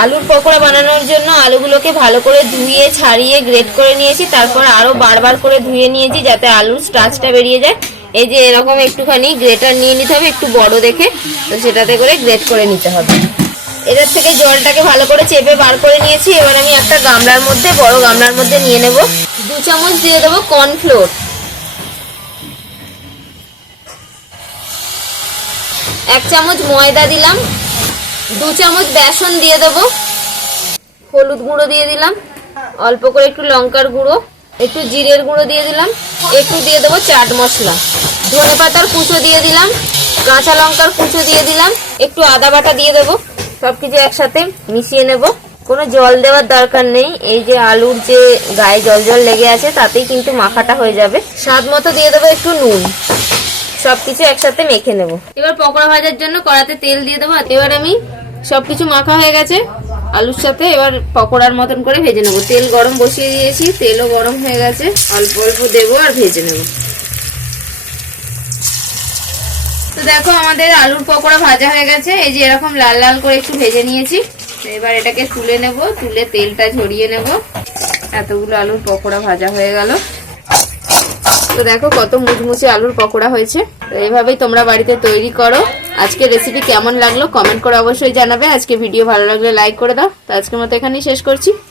আলুর পকোড়া বানানোর জন্য আলুগুলোকে ভালো করে ধুয়ে ছাড়িয়ে গ্রেট করে নিয়েছি, তারপর আরো বারবার করে ধুয়ে নিয়েছি যাতে আলুর স্টার্চটা বেরিয়ে যায়। এই যে এরকম একটুখানি গ্রেটার নিয়ে নিতে হবে, একটু বড় দেখে, তো সেটাতে করে গ্রেট করে নিতে হবে। এটার থেকে জলটাকে ভালো করে চেপে বার করে নিয়েছি। এবার আমি একটা গামলার মধ্যে, বড় গামলার মধ্যে নিয়ে নেব। 2 চামচ দিয়ে দেবো কর্নফ্লোর, 1 চামচ ময়দা দিলাম, 2 চামচ বেসন দিয়ে দেবো, হলুদ গুঁড়ো দিয়ে দিলাম, অল্প করে একটু লঙ্কার গুঁড়ো, একটু জিরের গুঁড়ো দিয়ে দিলাম, একটু দিয়ে দেবো চাট মশলা, ধনে পাতার কুচো দিয়ে দিলাম, কাঁচা লঙ্কার কুচো দিয়ে দিলাম, একটু আদা বাটা দিয়ে দেবো। সবকিছু একসাথে মিশিয়ে নেব। কোনো জল দেওয়ার দরকার নেই, এই যে আলুর যে গায়ে জল জল লেগে আছে তাতেই কিন্তু মাখাটা হয়ে যাবে। স্বাদ মতো দিয়ে দেবো একটু নুন। সবকিছু একসাথে মেখে নেব। এবার পকোড়া ভাজার জন্য কড়াতে তেল দিয়ে দেবো। এবার আমি সবকিছু মাখা হয়ে গেছে আলুর সাথে, এবার পকোড়ার মতন করে ভেজে নেব। তেল গরম বসিয়ে দিয়েছি, তেলও গরম হয়ে গেছে, অল্প অল্প দেবো আর ভেজে নেব। তো দেখো আমাদের আলুর পকোড়া ভাজা হয়ে গেছে, এই যে এরকম লাল লাল করে একটু ভেজে নিয়েছি। এবার এটাকে তুলে নেব, তুলে তেলটা ঝরিয়ে নেব। এতগুলো আলুর পকোড়া ভাজা হয়ে গেল। তো দেখো কত মুচমুচে আলুর পকোড়া হয়েছে। তো এইভাবেই তোমরা বাড়িতে তৈরি করো। আজকে রেসিপি কেমন লাগলো কমেন্ট করে অবশ্যই জানাবে। আজকে ভিডিও ভালো লাগলে লাইক করে দাও। তো আজকের মতো এখানেই শেষ করছি।